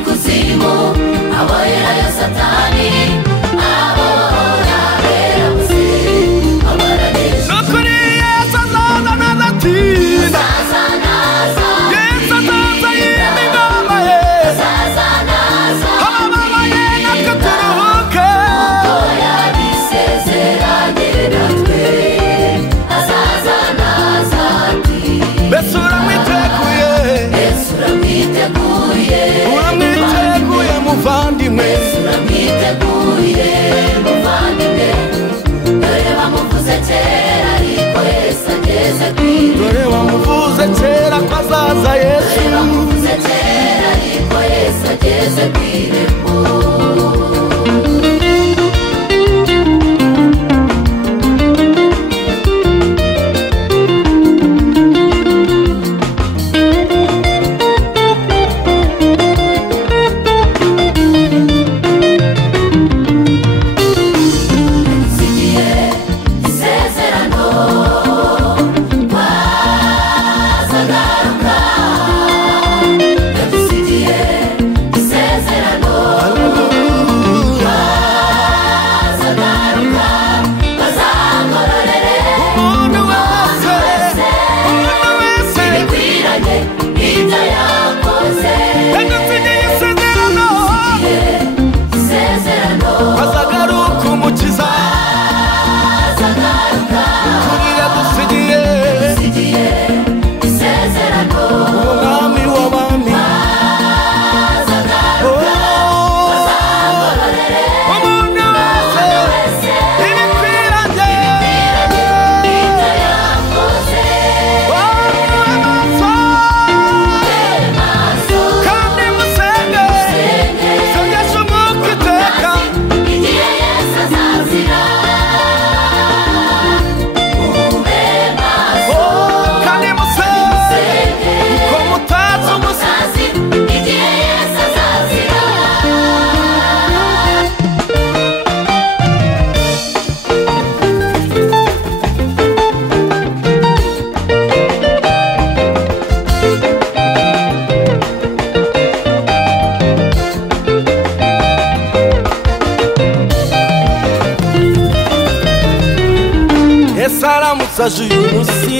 ikuzimu aboherayo satani abohora abera bose abaranesha nukuri Yesu azaza ntazatinda azaza naza Yesu azaza yima ingoma ye azaza naza abababaye natwe turuhuke uko yabisezeranye natwe azaza naza ati mbese uramwiteguye uramwiteguye muvandimwe uramwiteguye muvandimwe dore bamuvuze kera ariko Yesu ageze kw'irembo dore wamuvuze kera ko azaza Yesu dore bamuvuze kera ariko Yesu ageze kw'irembo Yesu aramutse aje uyu munsi